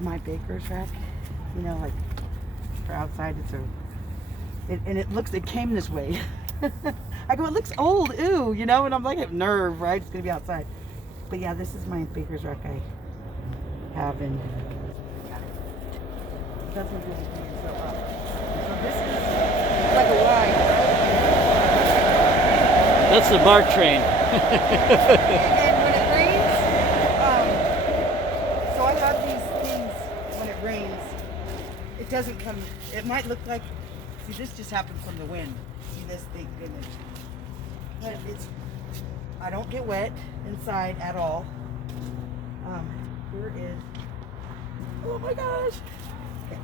my baker's rack, you know, like for outside. It came this way. I go, it looks old, ew, you know, and I'm like, at nerve, right? It's gonna be outside. But yeah, this is my baker's rack I have, and yeah, that's what this is doing. So this is like a ride. That's the BART train. And when it rains, so I have these things when it rains. It doesn't come, it might look like, see, this just happened from the wind. See this, thank goodness. But I don't get wet inside at all. Here is, oh my gosh. Okay.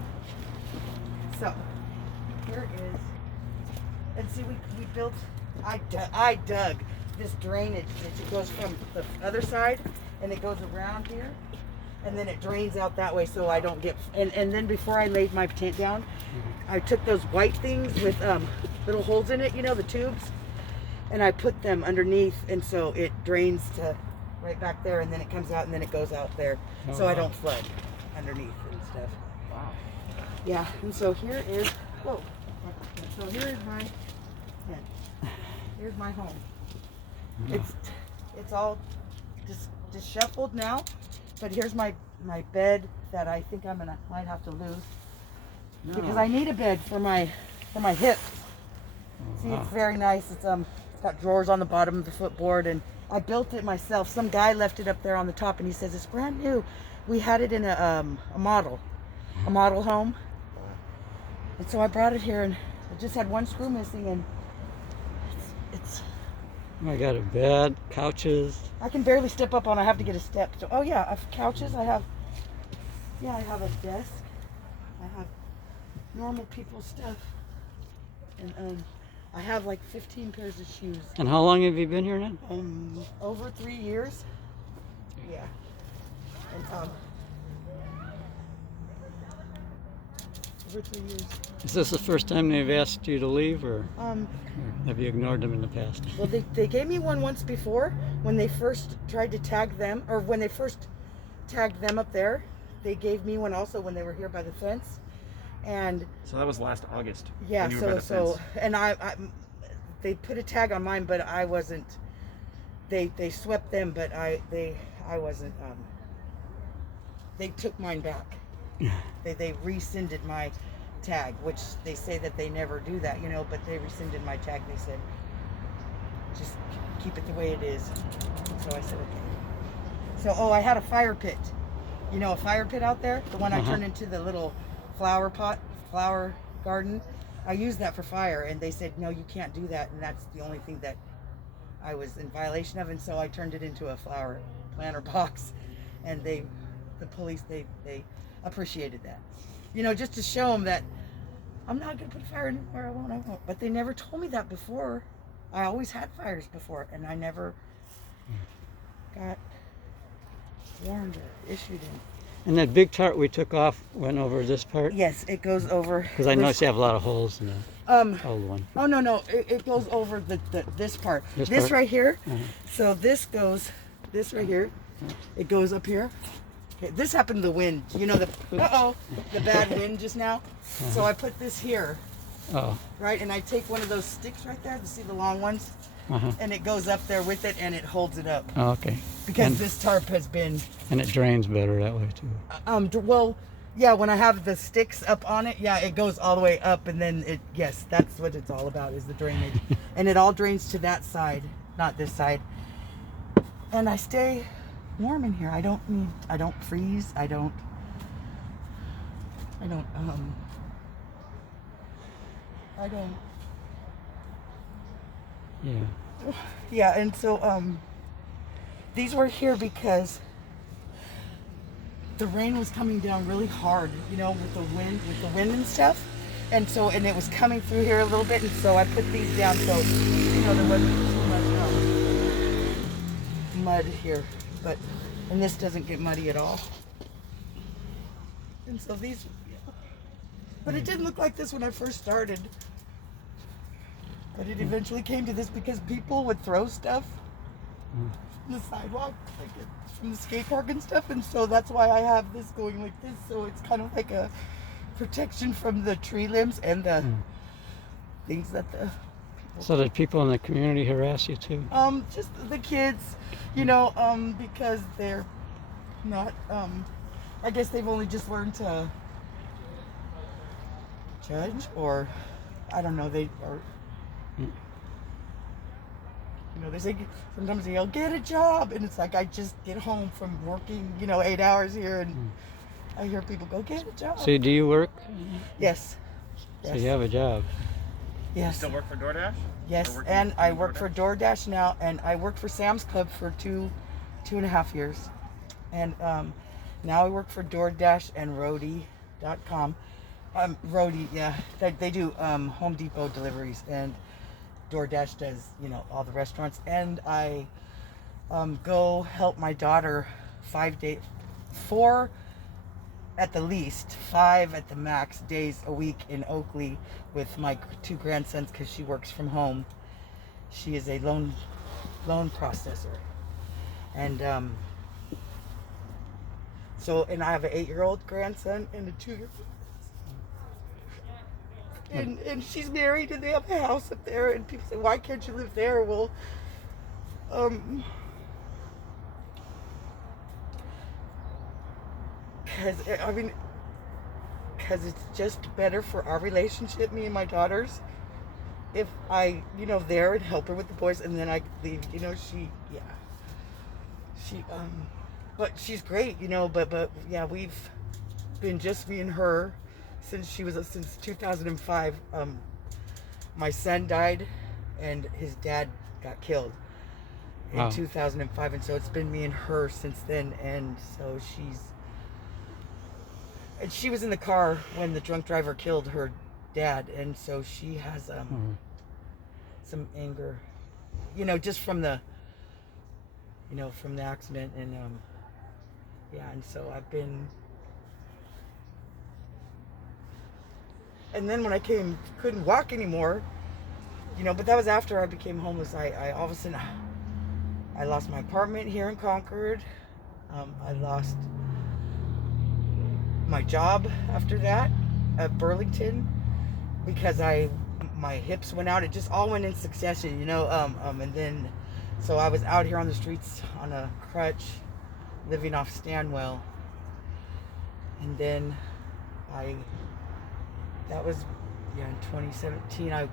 So, here is, and see, we built, I dug this drainage ditch. It goes from the other side and it goes around here and then it drains out that way so I don't get, and then before I laid my tent down, I took those white things with little holes in it, you know, the tubes, and I put them underneath, and so it drains to right back there, and then it comes out and then it goes out there, so I don't flood underneath and stuff. Wow. Yeah, and so here is, whoa, so here is my tent. Here's my home. It's all disheveled now, but here's my bed that I think might have to lose because I need a bed for my hips. See, it's very nice. It's got drawers on the bottom of the footboard, and I built it myself. Some guy left it up there on the top, and he says it's brand new. We had it in a model home, and so I brought it here, and it just had one screw missing, and it's. I got a bed, couches. I can barely step up on. I have to get a step. So, oh yeah, I have couches. I have a desk. I have normal people stuff, and I have like 15 pairs of shoes. And how long have you been here now? Over 3 years. Yeah. And over 3 years. Is this the first time they've asked you to leave, or have you ignored them in the past? Well, they gave me one once before when they first tried to tag them, or when they first tagged them up there. They gave me one also when they were here by the fence. And so that was last August. Yeah, when you were by the fence. and they put a tag on mine, but I wasn't. They swept them, but I wasn't. They took mine back. They rescinded my tag, which they say that they never do that, you know. But they rescinded my tag. They said, just keep it the way it is. So I said, okay. So I had a fire pit. You know, a fire pit out there, the one I turned into the little flower garden. I used that for fire, and they said, no, you can't do that, and that's the only thing that I was in violation of, and so I turned it into a flower planter box, and the police, they appreciated that. You know, just to show them that I'm not going to put fire anywhere I won't. But they never told me that before. I always had fires before, and I never got warned or issued it. And that big tarp we took off went over this part? Yes, it goes over. Because I noticed you have a lot of holes in the old one. Oh no, it goes over this part. This part? right here. So this right here. It goes up here. Okay, this happened to the wind. You know the bad wind just now. So I put this here. Oh. Right, and I take one of those sticks right there. You see the long ones? And it goes up there with it, and it holds it up. Oh, okay. Because this tarp has been. And it drains better that way too. Well, yeah. When I have the sticks up on it, yeah, it goes all the way up, and then it. Yes, that's what it's all about, is the drainage, and it all drains to that side, not this side. And I stay warm in here. I don't freeze. I don't. Yeah. Yeah, and so these were here because the rain was coming down really hard, you know, with the wind and stuff. And so, and it was coming through here a little bit, and so I put these down so, you know, there wasn't too much mud here. And this doesn't get muddy at all. And so these, but it didn't look like this when I first started. But it eventually came to this because people would throw stuff from the sidewalk, like from the skate park and stuff, and so that's why I have this going like this. So it's kind of like a protection from the tree limbs and the things that the people. So did people in the community harass you too? Just the kids, because they're not. I guess they've only just learned to judge, or I don't know. They are. They say sometimes they yell, "Get a job," and it's like I just get home from working, 8 hours here, and I hear people go, "Get a job." So do you work? Yes. So you have a job. Yes. Still work for DoorDash? Yes, and I work for DoorDash now, and I worked for Sam's Club for two and a half years, and now I work for DoorDash and Roadie.com. Roadie, yeah, they do Home Depot deliveries, and DoorDash does, all the restaurants, and I go help my daughter 4 at the least, 5 at the max days a week in Oakley with my 2 grandsons because she works from home. She is a loan processor, and and I have an 8-year-old grandson and a 2-year-old. And she's married, and they have a house up there, and people say, "Why can't you live there?" Well, because it's just better for our relationship, me and my daughters, if I, there and help her with the boys, and then I leave. But she's great, but yeah, we've been just me and her since 2005. My son died, and his dad got killed in 2005, and so it's been me and her since then. And so she was in the car when the drunk driver killed her dad, and so she has some anger, just from the from the accident, and and so I've been. And then when I couldn't walk anymore, but that was after I became homeless. I all of a sudden, I lost my apartment here in Concord. I lost my job after that at Burlington because my hips went out. It just all went in succession, and then, so I was out here on the streets on a crutch, living off Stanwell. And then that was in 2017. I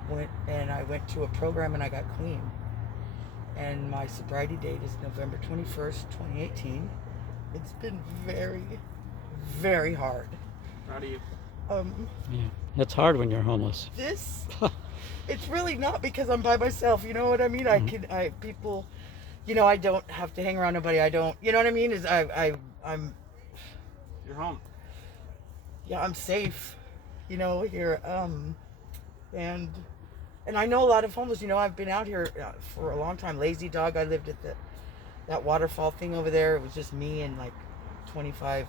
went to a program and I got clean. And my sobriety date is November 21st, 2018. It's been very, very hard. Proud of you. Yeah, it's hard when you're homeless. It's really not, because I'm by myself. You know what I mean? People, I don't have to hang around nobody. I don't, you know what I mean? I'm. You're home. Yeah, I'm safe. Here, and I know a lot of homeless. I've been out here for a long time. Lazy Dog, I lived at that waterfall thing over there. It was just me and like 25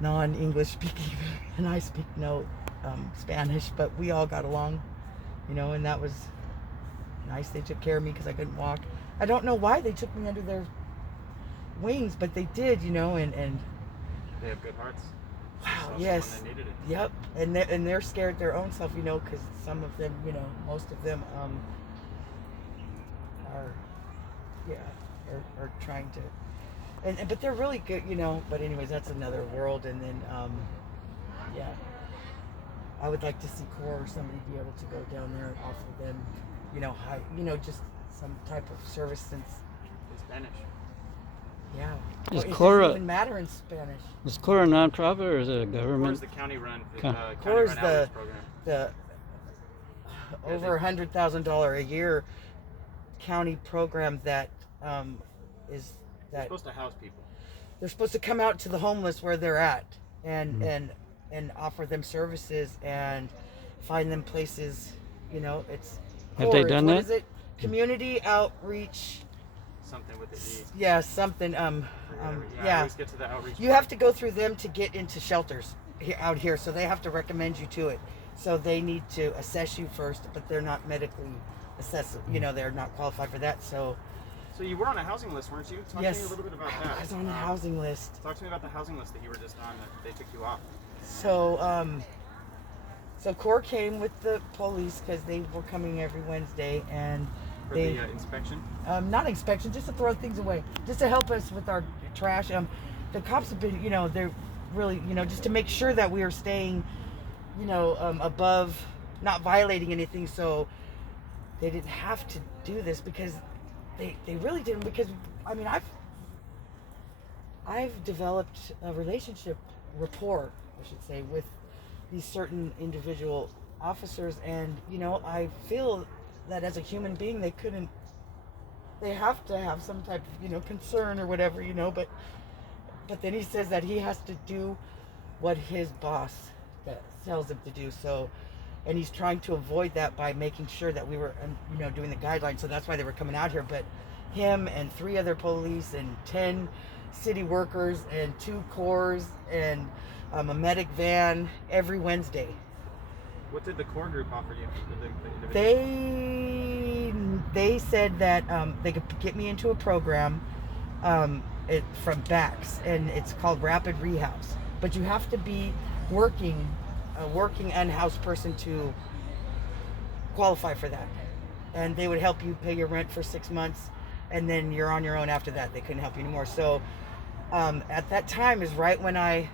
non-English speaking, and I speak no Spanish, but we all got along, and that was nice. They took care of me because I couldn't walk. I don't know why they took me under their wings, but they did, and They have good hearts. wow, So yes, someone that needed it. yep, and they're scared their own self, because some of them, most of them are trying to, but they're really good, but anyways, that's another world. And then I would like to see Cora or somebody be able to go down there and offer them, just some type of service, since In Spanish. yeah. Is It Cora- doesn't even matter in Spanish. Is Cora a nonprofit or is it a Cora's government? the county-run Cora's county-run outreach program. The over $100,000 a year county program that is They're that supposed to house people. they're supposed to come out to the homeless where they're at, and offer them services and find them places. It's Have they done what that? is it? Community outreach. Something with the D. Yeah, something. I Yeah. always get to the outreach. You have to go through them to get into shelters out here, so they have to recommend you to it. So they need to assess you first, but they're not medically assessed. They're not qualified for that. So So you were on a housing list, weren't you? Talk Yes. to me a little bit about that. I was on the housing list. Talk to me about the housing list that you were just on that they took you off. So Core came with the police because they were coming every Wednesday, and For they the inspection? not inspection, just to throw things away, just to help us with our trash. The cops have been, they're really, just to make sure that we are staying, above, not violating anything. So they didn't have to do this because they really didn't. Because I mean, I've developed a relationship rapport, I should say, with these certain individual officers, and I feel that as a human being they have to have some type of concern or whatever, but then he says that he has to do what his boss tells him to do. So, and he's trying to avoid that by making sure that we were doing the guidelines. So that's why they were coming out here. But him and 3 other police and 10 city workers and 2 cores and a medic van every Wednesday. What did the core group offer you? The individual? They said that they could get me into a program from BACS, and it's called Rapid Rehouse. But you have to be a working unhoused person to qualify for that. And they would help you pay your rent for 6 months, and then you're on your own after that. They couldn't help you anymore. So at that time is right when I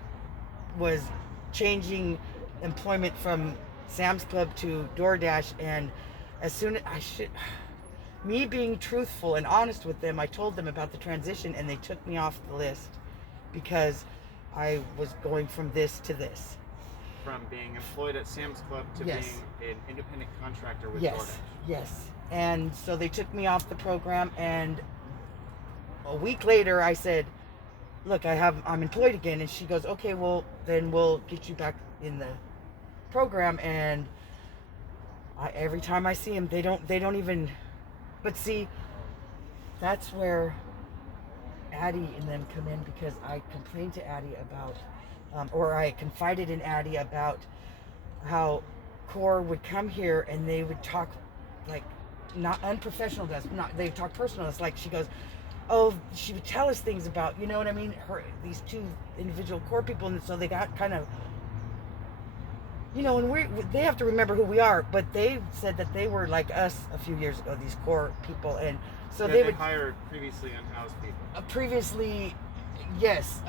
was changing employment from Sam's Club to DoorDash, and as soon as me being truthful and honest with them, I told them about the transition, and they took me off the list because I was going from this to this. From being employed at Sam's Club to Yes. being an independent contractor with Yes, DoorDash. yes. And so they took me off the program, and a week later I said, look, I'm employed again. And she goes, okay, well, then we'll get you back in the program. And every time I see them, they don't even, but see, that's where Addie and them come in, because I complained to Addie about, or I confided in Addie about how Core would come here and they would talk like not unprofessional to us, they would talk personal to us. Like she goes, oh, she would tell us things about, you know what I mean, these 2 individual Core people, and so they got kind of, and they have to remember who we are, but they said that they were like us a few years ago, these Core people, and so they would hire previously unhoused people. Previously, yes,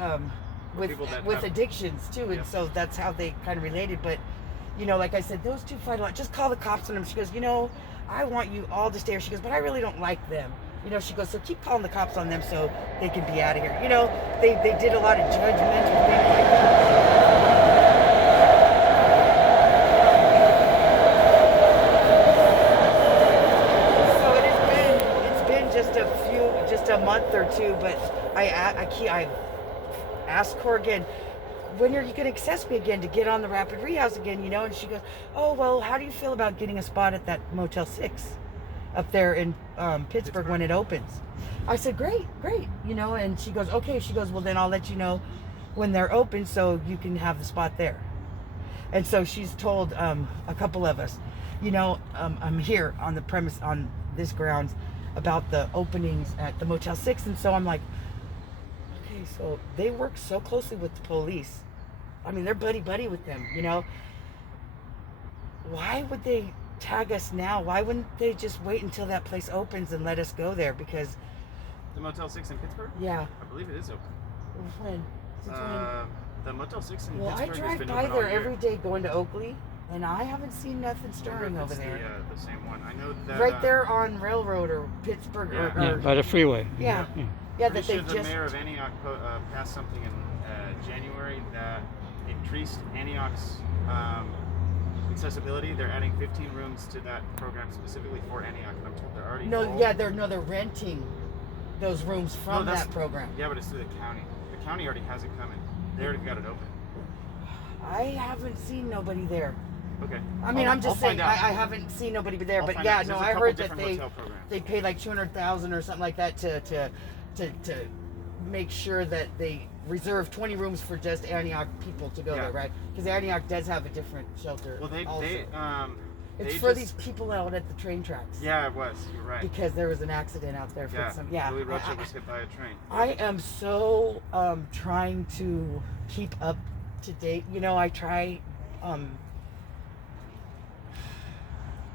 with addictions too, and Yep. so that's how they kind of related. But like I said, those 2 fight a lot. Just call the cops on them. She goes, I want you all to stay here. She goes, but I really don't like them. She goes, so keep calling the cops on them so they can be out of here. They did a lot of judgmental things like that. Just a month or 2, but I asked Core again, when are you going to access me again to get on the Rapid Rehouse again, and she goes, oh, well, how do you feel about getting a spot at that Motel 6 up there in Pittsburgh when it opens? I said, great, and she goes, okay. She goes, well, then I'll let you know when they're open so you can have the spot there. And so she's told a couple of us, I'm here on the premise, on this grounds, about the openings at the Motel 6, and so I'm like, okay, so they work so closely with the police. I mean, they're buddy with them, Why would they tag us now? Why wouldn't they just wait until that place opens and let us go there? Because the Motel 6 in Pittsburgh? Yeah. I believe it is open. When? Since when? The Motel 6 in Well, I Pittsburgh has drive been by open all there year. every day going to Oakley, and I haven't seen nothing stirring over there. The same one. I know that. Right there on Railroad or Pittsburgh or by the freeway. yeah. Yeah. Yeah, Pretty that they sure the just mayor of Antioch passed something in January that increased Antioch's accessibility. They're adding 15 rooms to that program specifically for Antioch, and I'm told they're already full. they're renting those rooms from that program. Yeah, but it's through the county. The county already has it coming. They already got it open. I haven't seen nobody there. Okay. I mean, I'm just I'll saying, find out. I haven't seen nobody there, I'll but find yeah, out, 'cause no, there's a I couple heard that different hotel programs. they pay like $200,000 or something like that to make sure that they reserve 20 rooms for just Antioch people to go there, right? Because Antioch does have a different shelter. Well, It's for these people out at the train tracks. Yeah, it was. You're right. Because there was an accident out there. Louis Rocha was hit by a train. I am so trying to keep up to date. You know, I try, and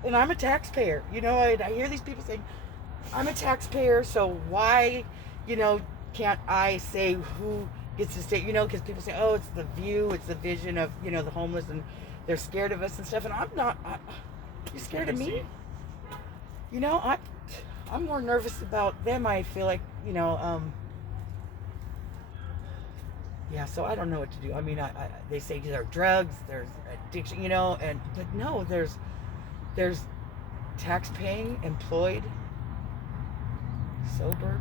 I'm a taxpayer. You know, I hear these people saying, I'm a taxpayer, so why, you know, can't I say who gets to stay? You know, because people say, oh, it's the view, it's the vision of, you know, the homeless, and they're scared of us and stuff. And I'm not. You're scared of me? You know, I'm more nervous about them. I feel like, you know, yeah. So I don't know what to do. I mean, they say there are drugs, there's addiction, you know, but no, there's tax-paying, employed, sober,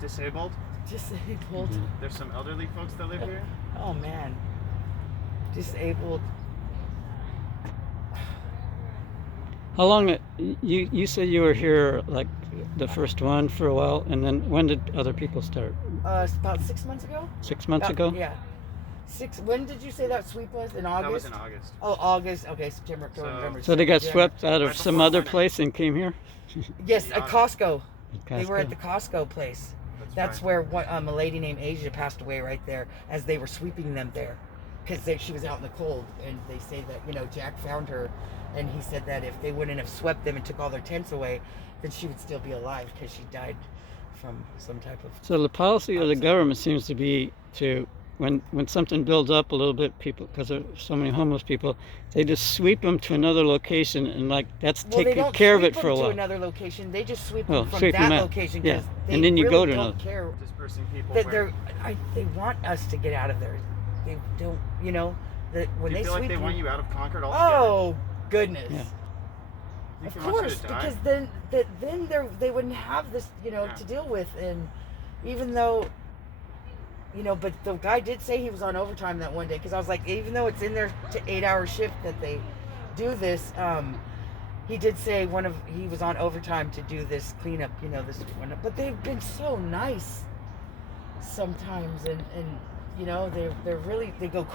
Disabled. There's some elderly folks that live here. Oh man, disabled. How long? You said you were here like the first one for a while, and then when did other people start? About 6 months ago. 6 months ago? Yeah. When did you say that sweep was? In August? That was in August. Oh, August. Okay, September, October, November. So they got December, swept out of some other place and came here? Yes, at Costco. They were Costco. at the Costco place. That's where a lady named Asia passed away right there as they were sweeping them there. Because she was out in the cold. And they say that, you know, Jack found her. And he said that if they wouldn't have swept them and took all their tents away, then she would still be alive because she died from some type of... So the policy of the government seems to be to, when something builds up a little bit, people, because there's so many homeless people, they just sweep them to another location, and like that's taking care of it for a while. To another location. They just sweep Well, them from sweep them that out. location. Yeah, They and then you really go to don't another. care Dispersing people. that they want us to get out of there. They don't, you know, that when Do you they feel like sweep they you, want you out of Concord altogether? oh goodness. Yeah. You Of want you course, to die? because then they wouldn't have this, you know, to deal with. And even though, you know, but the guy did say he was on overtime that one day, because I was like, even though it's in their 8-hour shift that they do this, he did say he was on overtime to do this cleanup, you know, this one. But they've been so nice sometimes, and you know, they go cold.